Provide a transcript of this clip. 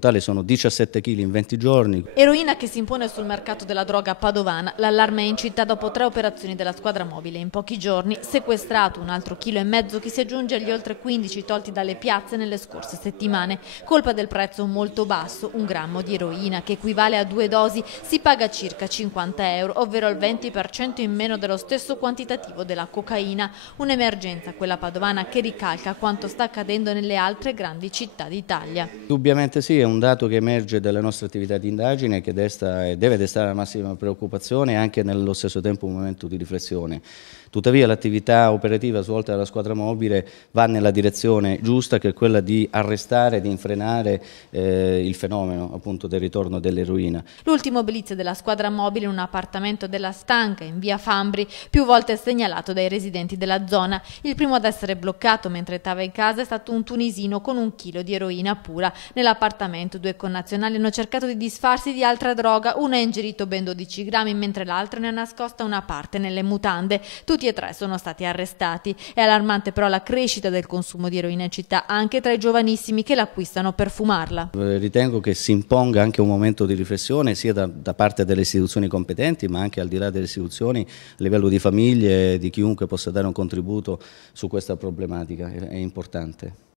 Tale sono 17 kg in 20 giorni. Eroina che si impone sul mercato della droga padovana. L'allarme è in città dopo 3 operazioni della squadra mobile. In pochi giorni sequestrato un altro chilo e mezzo che si aggiunge agli oltre 15 tolti dalle piazze nelle scorse settimane. Colpa del prezzo molto basso, un grammo di eroina che equivale a 2 dosi si paga circa 50 euro, ovvero il 20% in meno dello stesso quantitativo della cocaina. Un'emergenza, quella padovana, che ricalca quanto sta accadendo nelle altre grandi città d'Italia. Indubbiamente sì, è un dato che emerge dalle nostre attività di indagine che desta e deve destare la massima preoccupazione e anche nello stesso tempo un momento di riflessione. Tuttavia l'attività operativa svolta dalla squadra mobile va nella direzione giusta, che è quella di arrestare, di infrenare il fenomeno appunto del ritorno dell'eroina. L'ultimo blitz della squadra mobile in un appartamento della Stanca in via Fambri, più volte segnalato dai residenti della zona. Il primo ad essere bloccato mentre stava in casa è stato un tunisino con 1 chilo di eroina pura. Nell'appartamento 2 connazionali hanno cercato di disfarsi di altra droga, uno ha ingerito ben 12 grammi mentre l'altro ne ha nascosta una parte nelle mutande. Tutti e 3 sono stati arrestati. È allarmante però la crescita del consumo di eroina in città, anche tra i giovanissimi che l'acquistano per fumarla. Ritengo che si imponga anche un momento di riflessione sia da parte delle istituzioni competenti, ma anche al di là delle istituzioni, a livello di famiglie, di chiunque possa dare un contributo su questa problematica, è importante.